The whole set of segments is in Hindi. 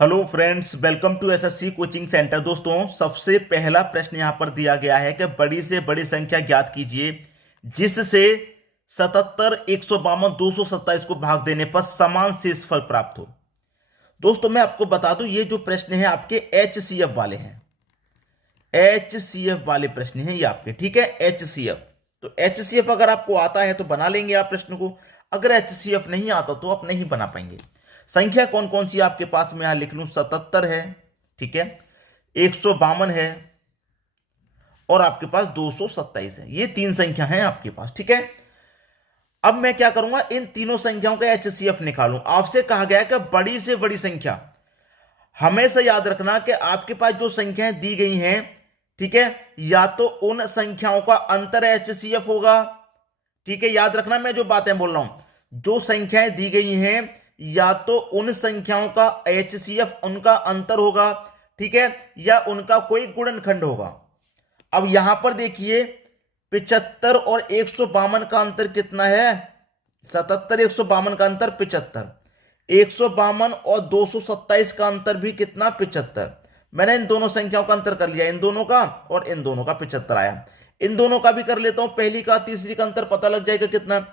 Hello friends, welcome to SSC coaching centre. दोस्तों, सबसे पहला प्रश्न यहां पर दिया गया है कि बड़ी से बड़ी संख्या ज्ञात कीजिए जिससे 77, 152, 227 को भाग देने पर समान शेषफल प्राप्त हो। दोस्तों, मैं आपको बता दूं, ये जो प्रश्न है आपके एचसीएफ वाले हैं। एचसीएफ वाले प्रश्न हैं ये आपके, ठीक है। एचसीएफ, तो एचसीएफ अगर आपको आता है तो बना लेंगे आप प्रश्न को। अगर एचसीएफ नहीं आता तो आप नहीं बना पाएंगे। संख्या कौन कौन सी आपके पास में यहां लिख लूं। 77 है, ठीक है, 152 है और आपके पास 227 है। ये तीन संख्या हैं आपके पास, ठीक है। अब मैं क्या करूंगा, इन तीनों संख्याओं का एचसीएफ निकालूं। आपसे कहा गया कि बड़ी से बड़ी संख्या, हमेशा याद रखना कि आपके पास जो संख्याएं दी गई हैं, ठीक है, या तो उन संख्याओं का अंतर एचसीएफ होगा, ठीक है। याद रखना मैं जो बातें बोल रहा हूं, जो संख्याएं दी गई हैं या तो उन संख्याओं का एचसीएफ उनका अंतर होगा, ठीक है, या उनका कोई गुणनखंड होगा। अब यहां पर देखिए, 75 और 152 का अंतर कितना है। 77, 152 का अंतर 75, 152 और 227 का अंतर भी कितना, 75। मैंने इन दोनों संख्याओं का अंतर कर लिया, इन दोनों का और इन दोनों का 75 आया। इन दोनों का भी कर लेता हूं, पहली का तीसरी का अंतर पता लग जाएगा कितना।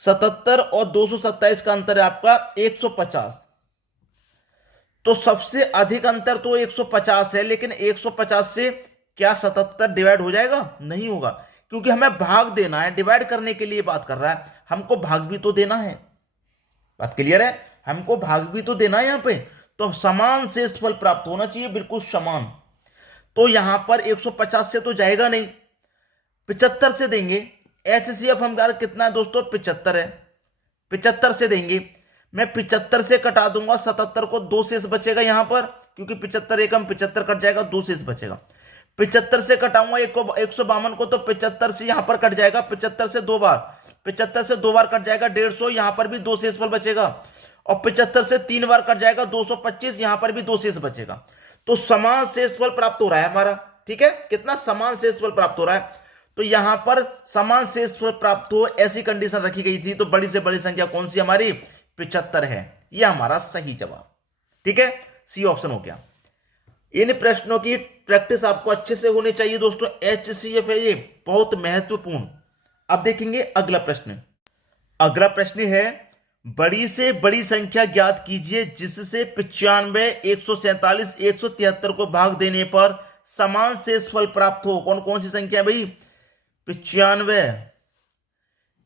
77 और 227 का अंतर है आपका 150। तो सबसे अधिक अंतर तो 150 है, लेकिन 150 से क्या 77 डिवाइड हो जाएगा? नहीं होगा, क्योंकि हमें भाग देना है। डिवाइड करने के लिए बात कर रहा है, हमको भाग भी तो देना है। बात क्लियर है? हमको भाग भी तो देना है यहां पे। तो समान शेषफल प्राप्त होना चाहिए, बिल्कुल समान। तो यहां पर 150 से तो जाएगा नहीं, 75 से देंगे। एचसीएफ हम कितना है दोस्तों, 75 है। 75 से देंगे। मैं 75 से कटा दूंगा 77 को, 2 शेष बचेगा यहां पर, क्योंकि 75 एकम 75 कट जाएगा, 2 शेष बचेगा। 75 से कटाऊंगा 152 को, तो 75 से यहां पर कट जाएगा। 75 से 2 बार, 75 से 2 बार कट जाएगा 150, यहां पर भी 2 शेषफल बचेगा। और 75 से 3 बार कट जाएगा 225, यहां पर भी 2 शेष बचेगा। तो समान शेषफल प्राप्त हो रहा है हमारा, ठीक है। कितना समान शेषफल प्राप्त हो रहा है। तो यहां पर समान शेषफल प्राप्त हो ऐसी कंडीशन रखी गई थी। तो बड़ी से बड़ी संख्या कौन सी हमारी, 75 है। यह हमारा सही जवाब, ठीक है, सी ऑप्शन हो गया। इन प्रश्नों की प्रैक्टिस आपको अच्छे से होनी चाहिए दोस्तों। एचसीएफ है ये, बहुत महत्वपूर्ण। अब देखेंगे अगला प्रश्न। अगला प्रश्न है, बड़ी से बड़ी संख्या ज्ञात कीजिए जिससे 95, 147, 173 को भाग देने पर समान शेषफल प्राप्त हो। कौन कौन सी संख्या है भाई, 95,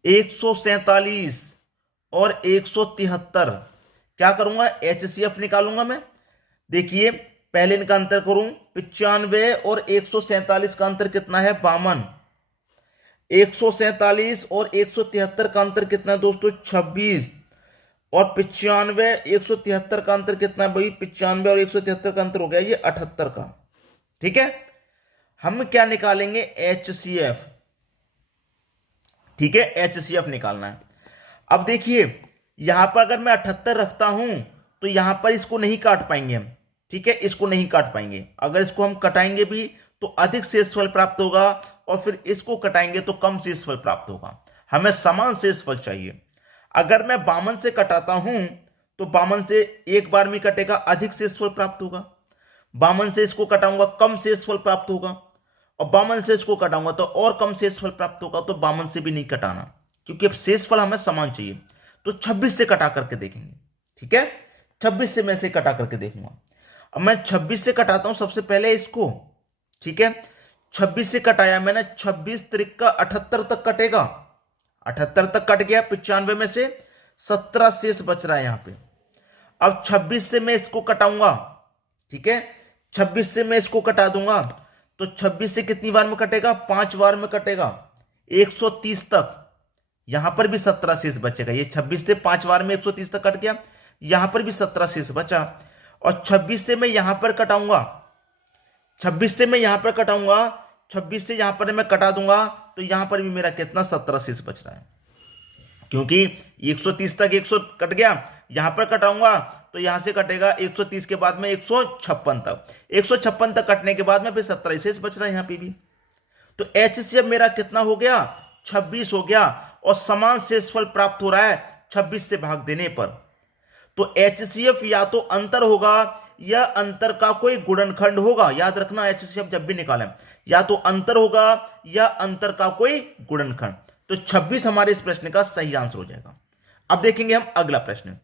147 और 173। क्या करूंगा, एचसीएफ निकालूंगा मैं। देखिए, पहले इनका अंतर करूं, 95 और 147 का अंतर कितना है, 52। 147 और 173 का अंतर कितना है दोस्तों, 26। और 95, 173 का अंतर कितना है भाई, 95 और 173 का अंतर हो गया ये 78 का, ठीक है। हम क्या निकालेंगे, एचसीएफ, ठीक है, एचसीएफ निकालना है। अब देखिए, यहां पर अगर मैं 78 रखता हूं तो यहां पर इसको नहीं काट पाएंगे हम, ठीक है, इसको नहीं काट पाएंगे। अगर इसको हम कटाएंगे भी तो अधिक शेषफल प्राप्त होगा, और फिर इसको कटाएंगे तो कम शेषफल प्राप्त होगा। हमें समान शेषफल चाहिए। अगर मैं 52 से कटाता हूं तो 52 से एक बार में कटेगा, अधिक शेषफल प्राप्त होगा। 52 से इसको कटाऊंगा, कम शेषफल प्राप्त होगा। और 52 से इसको कटाऊंगा तो और कम शेषफल प्राप्त होगा। तो 52 से भी नहीं कटाना, क्योंकि अब शेषफल हमें समान चाहिए। तो 26 से कटा करके देखेंगे, ठीक है। 26 से मैं से कटा करके देखूंगा। अब मैं 26 से कटाता हूं सबसे पहले इसको, ठीक है। 26 से कटाया मैंने, 26 त्रिक का 78 तक कटेगा। 78 तक कट गया, 95 में से 17 शेष बच रहा है यहां पे। अब 26 से मैं इसको कटाऊंगा, ठीक है। 26 से मैं इसको कटा दूंगा, तो 26 से कितनी बार में कटेगा, 5 बार में कटेगा, 130 तक। यहां पर भी 17 शेष बचेगा। ये 26 से 5 बार में 130 तक कट गया, यहां पर भी 17 शेष बचा। और 26 से मैं यहां पर कटाऊंगा, 26 से मैं यहां पर कटाऊंगा, 26 से यहां पर मैं कटा दूंगा, तो यहां पर भी मेरा कितना, 17 शेष बच रहा है। क्योंकि 130 तक 100 कट गया, यहां पर कटाऊंगा तो यहां से कटेगा 130 के बाद में 156 तक, 156 तक कटने के बाद में फिर 17 शेष बच रहा है यहां पे भी। तो एचसीएफ मेरा कितना हो गया, 26 हो गया। और समान शेषफल प्राप्त हो रहा है 26 से भाग देने पर। तो HCF या तो अंतर होगा या अंतर का कोई गुणनखंड होगा। याद रखना, HCF जब भी निकालें या तो अंतर होगा या अंतर का कोई गुणनखंड। तो 26 हमारे इस प्रश्न का सही आंसर हो जाएगा। अब देखेंगे हम अगला प्रश्न।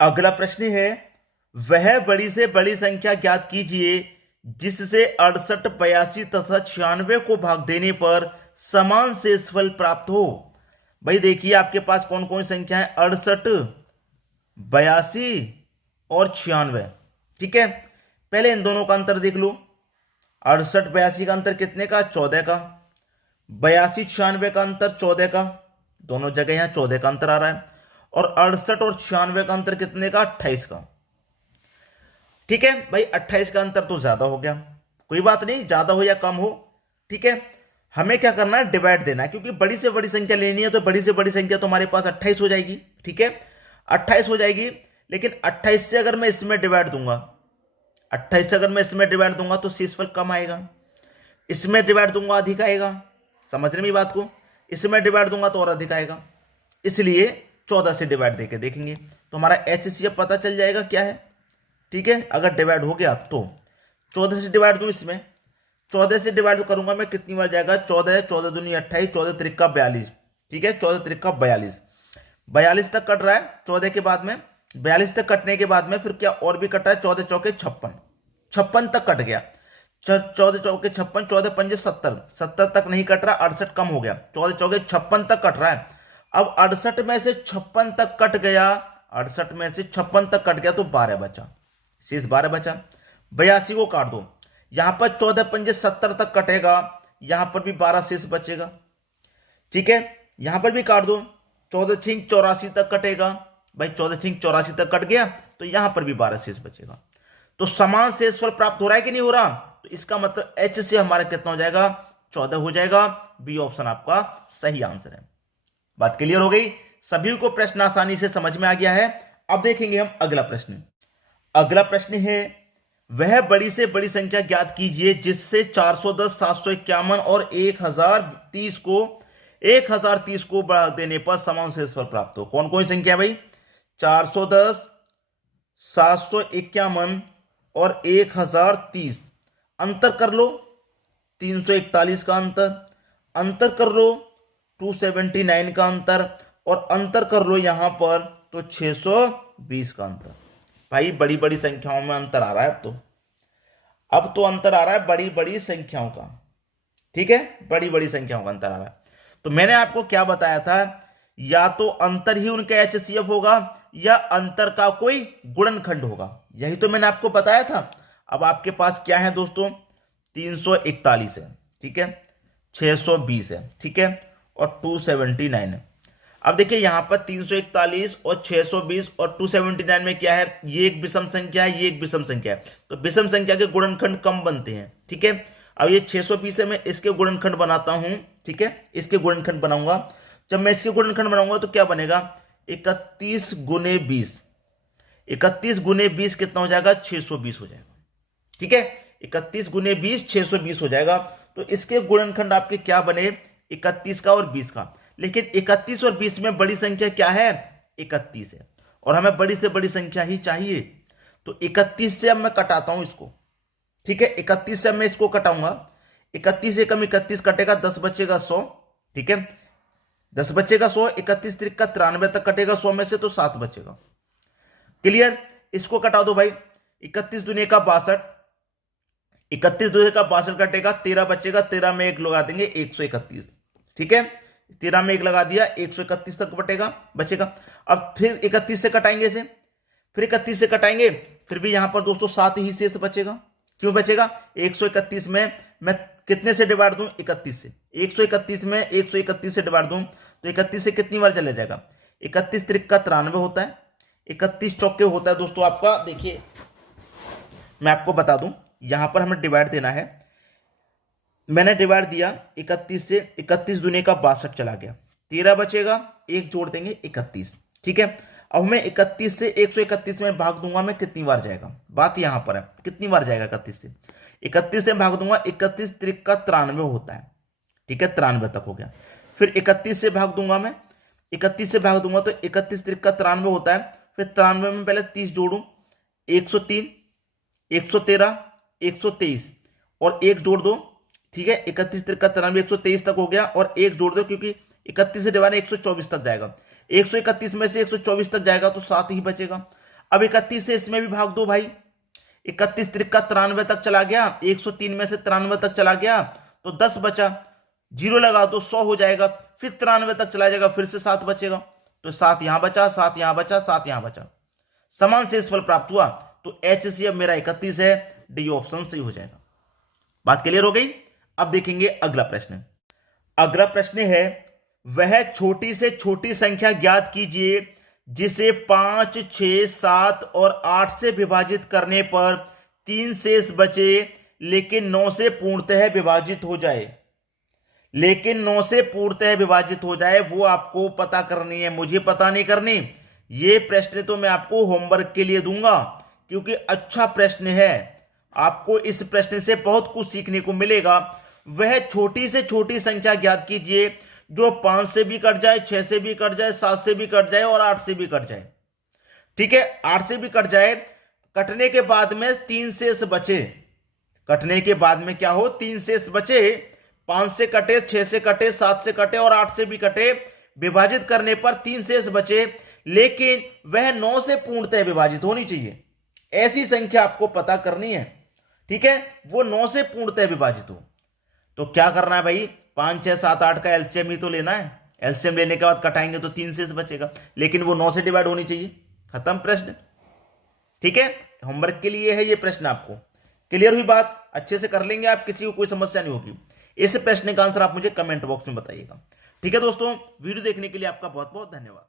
अगला प्रश्न है, वह बड़ी से बड़ी संख्या ज्ञात कीजिए जिससे 68, 82 तथा 96 को भाग देने पर समान शेषफल प्राप्त हो। भाई देखिए आपके पास कौन कौन संख्या है, 68, 82 और 96। ठीक है, पहले इन दोनों का अंतर देख लो। 68 82 का अंतर कितने का, 14 का। 82 96 का अंतर 14 का, दोनों जगह यहां 14 का अंतर आ रहा है। और 68 और 96 का अंतर कितने का, 28 का। ठीक है भाई, 28 का अंतर तो ज्यादा हो गया, कोई बात नहीं, ज्यादा हो या कम हो। ठीक है, हमें क्या करना है, डिवाइड देना है, क्योंकि बड़ी से बड़ी संख्या लेनी है। तो बड़ी से बड़ी संख्या तो हमारे पास 28 हो जाएगी। ठीक है, 28 हो जाएगी, लेकिन 28 से अगर मैं इसमें डिवाइड दूंगा, 28 से अगर मैं इसमें डिवाइड दूंगा तो शेषफल कम आएगा। इसमें डिवाइड दूंगा अधिक आएगा। समझ रहे मेरी बात को, इसमें डिवाइड दूंगा तो और अधिक आएगा। इसलिए 14 से डिवाइड देके देखेंगे तो हमारा HCF पता चल जाएगा क्या है। ठीक है, अगर डिवाइड हो गया तो 14 से डिवाइड दूं, इसमें 14 से डिवाइड करूंगा मैं, कितनी बार जाएगा, 14, 14 दूनी 28, 14 त्रिका 42। ठीक है, 14 त्रिका 42, 42 तक कट रहा है 14 के बाद में। 42 तक कटने के बाद में फिर क्या और भी कट रहा है, 14 चौके 56, 56 तक कट गया। 14 चौके 56, 14 पंजे 70, 70 तक नहीं कट रहा, 68 कम हो गया। 14 चौके 56 तक कट रहा है। अब 68 में से 56 तक कट गया, 68 में से 56 तक कट गया तो 12 बचा, शेष 12 बचा। 82 को काट दो, यहां पर 14 पंजे 70 तक कटेगा, यहां पर भी 12 शेष बचेगा। ठीक है, यहां पर भी काट दो, 14 छिंक 84 तक कटेगा। भाई 14 छिंक 84 तक कट गया तो यहां पर भी 12 शेष बचेगा। तो समान शेषफल प्राप्त हो रहा है कि नहीं हो रहा, तो इसका मतलब H से हमारा कितना हो जाएगा, 14 हो जाएगा। बी ऑप्शन आपका सही आंसर है। बात क्लियर हो गई, सभी को प्रश्न आसानी से समझ में आ गया है। अब देखेंगे हम अगला प्रश्न। अगला प्रश्न है, वह बड़ी से बड़ी संख्या ज्ञात कीजिए जिससे 410, 751 और 1030 को बढ़ा देने पर समान शेषफल प्राप्त हो। कौन कौन सी संख्या है भाई, 410, 751 और 1030। अंतर कर लो, 341 का अंतर कर लो 279 का अंतर, और अंतर कर लो यहां पर तो 620 का अंतर। भाई बड़ी बड़ी संख्याओं में अंतर आ रहा है अब तो अंतर आ रहा है बड़ी बड़ी संख्याओं का। ठीक है, बड़ी बड़ी संख्याओं का अंतर आ रहा है। तो मैंने आपको क्या बताया था, या तो अंतर ही उनका HCF होगा या अंतर का कोई गुणनखंड होगा, यही तो मैंने आपको बताया था। अब आपके पास क्या है दोस्तों, 341 है, ठीक है, 620 है, ठीक है, और 279 है। अब देखिए यहां पर 341 और 620 और 279 में क्या है, ये एक विषम संख्या है, ये एक विषम संख्या है। तो विषम संख्या के गुणनखंड कम बनते हैं। ठीक है, अब ये 620 है, मैं इसके गुणनखंड बनाता हूं। ठीक है, इसके गुणनखंड बनाऊंगा। जब मैं इसके गुणनखंड बनाऊंगा तो क्या बनेगा, 31 गुने 20, 31 गुने 20 कितना हो जाएगा, 620 हो जाएगा। ठीक है, 31 गुने 20 620 हो जाएगा। तो इसके गुणनखंड आपके क्या बने, 31 का और 20 का। लेकिन 31 और 20 में बड़ी संख्या क्या है, 31 है, और हमें बड़ी से बड़ी संख्या ही चाहिए। तो 31 से अब मैं कटाता हूं इसको। ठीक है, 31 से मैं इसको कटाऊंगा। 31 से कम 31 कटेगा, 10 बचेगा 100। ठीक है, 10 बचेगा 100, 31 त्रिका 93 तक कटेगा 100 में से, तो 7 बचेगा। क्लियर, इसको कटा दो भाई, 31 दुनिया का 62, 31 दुनिया का 62 कटेगा, 13 बचेगा, 13 में 1 लगा देंगे, 131। ठीक है, 13 में 1 लगा दिया, 131 तक बचेगा। अब फिर 31 से कटाएंगे इसे, फिर 31 से कटाएंगे, फिर भी यहां पर दोस्तों 7 ही शेष बचेगा। क्यों बचेगा, 131 में मैं कितने से डिवाइड दूं, 31 से। 131 में 131 से डिवाइड दूं तो 31 से कितनी बार चला जाएगा, 31 त्रिका 93 होता है, 31 चौके होता है दोस्तों आपका। देखिए मैं आपको बता दूं, यहां पर हमें डिवाइड देना है। मैंने डिवाइड दिया 31 से, 31 दुनिया का 62 चला गया, 13 बचेगा, 1 जोड़ देंगे 31। ठीक है, अब मैं 31 से 131 में भाग दूंगा, मैं कितनी बार जाएगा, बात यहां पर है, कितनी बार जाएगा 31 से भाग दूंगा, 31 त्रिका 93 होता है। ठीक है, 93 तक हो गया। फिर 31 से भाग दूंगा मैं, 31 से भाग दूंगा तो 31 त्रिका 93 होता है, फिर 93 में पहले 30 जोड़ू, 103, 113, 123 और एक जोड़ दो, ठीक है। 31 तिरका 93 123 तक हो गया और एक जोड़ दो क्योंकि 31 से डिवाइड 124 तक जाएगा। 131 में से 124 तक जाएगा तो 7 ही बचेगा। अब 31 से इसमें भी भाग दो भाई, 31 तिरका 93 तक चला गया, 103 में से 93 तक चला गया तो 10 बचा, जीरो लगा दो 100 हो जाएगा, फिर 93 तक चला जाएगा, फिर से 7 बचेगा, तो 7 यहां बचा, 7 यहां बचा, 7 यहां बचा, समान शेषफल प्राप्त हुआ। तो HCF मेरा 31 है, डी ऑप्शन सही हो जाएगा। बात क्लियर हो गई। अब देखेंगे अगला प्रश्न। अगला प्रश्न है, वह छोटी से छोटी संख्या ज्ञात कीजिए जिसे 5, 6, 7 और 8 से विभाजित करने पर 3 शेष बचे लेकिन 9 से पूर्णतः विभाजित हो जाए। लेकिन 9 से पूर्णतः विभाजित हो जाए वो आपको पता करनी है, मुझे पता नहीं करनी। ये प्रश्न तो मैं आपको होमवर्क के लिए दूंगा क्योंकि अच्छा प्रश्न है, आपको इस प्रश्न से बहुत कुछ सीखने को मिलेगा। वह छोटी से छोटी संख्या ज्ञात कीजिए जो 5 से भी कट जाए, 6 से भी कट जाए, 7 से भी कट जाए और 8 से भी कट जाए, ठीक है। 8 से भी कट जाए, कटने के बाद में 3 शेष बचे, कटने के बाद में क्या हो, 3 शेष बचे, 5 से कटे, 6 से कटे, 7 से कटे और 8 से भी कटे, विभाजित करने पर 3 शेष बचे लेकिन वह 9 से पूर्णतः विभाजित होनी चाहिए। ऐसी संख्या आपको पता करनी है, ठीक है, वो 9 से पूर्णतः विभाजित हो। तो क्या करना है भाई, 5, 6, 7, 8 का एलसीएम ही तो लेना है। एलसीएम लेने के बाद कटाएंगे तो 3 शेष बचेगा, लेकिन वो 9 से डिवाइड होनी चाहिए। खत्म प्रश्न, ठीक है। होमवर्क के लिए है ये प्रश्न, आपको क्लियर हुई बात, अच्छे से कर लेंगे आप, किसी को कोई समस्या नहीं होगी। इस प्रश्न का आंसर आप मुझे कमेंट बॉक्स में बताइएगा, ठीक है दोस्तों। वीडियो देखने के लिए आपका बहुत बहुत धन्यवाद।